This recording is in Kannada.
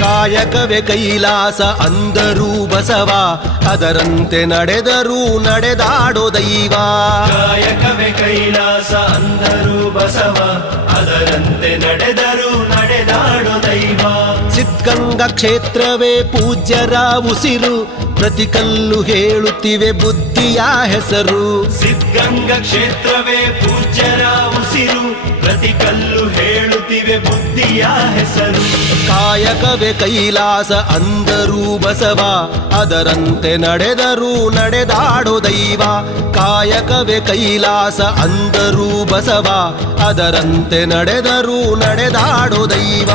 ಕಾಯಕವೇ ಕೈಲಾಸ ಅಂದರೂ ಬಸವ, ಅದರಂತೆ ನಡೆದರೂ ನಡೆದಾಡೋ ದೈವ. ಕಾಯಕವೇ ಕೈಲಾಸ ಅಂದರೂ ಬಸವ, ಅದರಂತೆ ನಡೆದರೂ ನಡೆದಾಡೋ ದೈವ. ಸಿದ್ಧಗಂಗಾ ಕ್ಷೇತ್ರವೇ ಪೂಜ್ಯರ ಉಸಿರು, ಪ್ರತಿ ಕಲ್ಲು ಹೇಳುತ್ತಿವೆ ಬುದ್ಧಿಯ ಹೆಸರು. ಸಿದ್ಧಗಂಗಾ ಕ್ಷೇತ್ರವೇ ಪೂಜ್ಯರ ಉಸಿರು, ಪ್ರತಿ ಕಲ್ಲು ಹೇಳುತ್ತಿವೆ ಬುದ್ಧಿಯ ಹೆಸರು. ಕಾಯಕವೇ ಕೈಲಾಸ ಅಂದರೂ ಬಸವ, ಅದರಂತೆ ನಡೆದರೂ ನಡೆದಾಡೋ ದೈವ. ಕಾಯಕವೇ ಕೈಲಾಸ ಅಂದರೂ ಬಸವ, ಅದರಂತೆ ನಡೆದರೂ ನಡೆದಾಡೋ ದೈವ.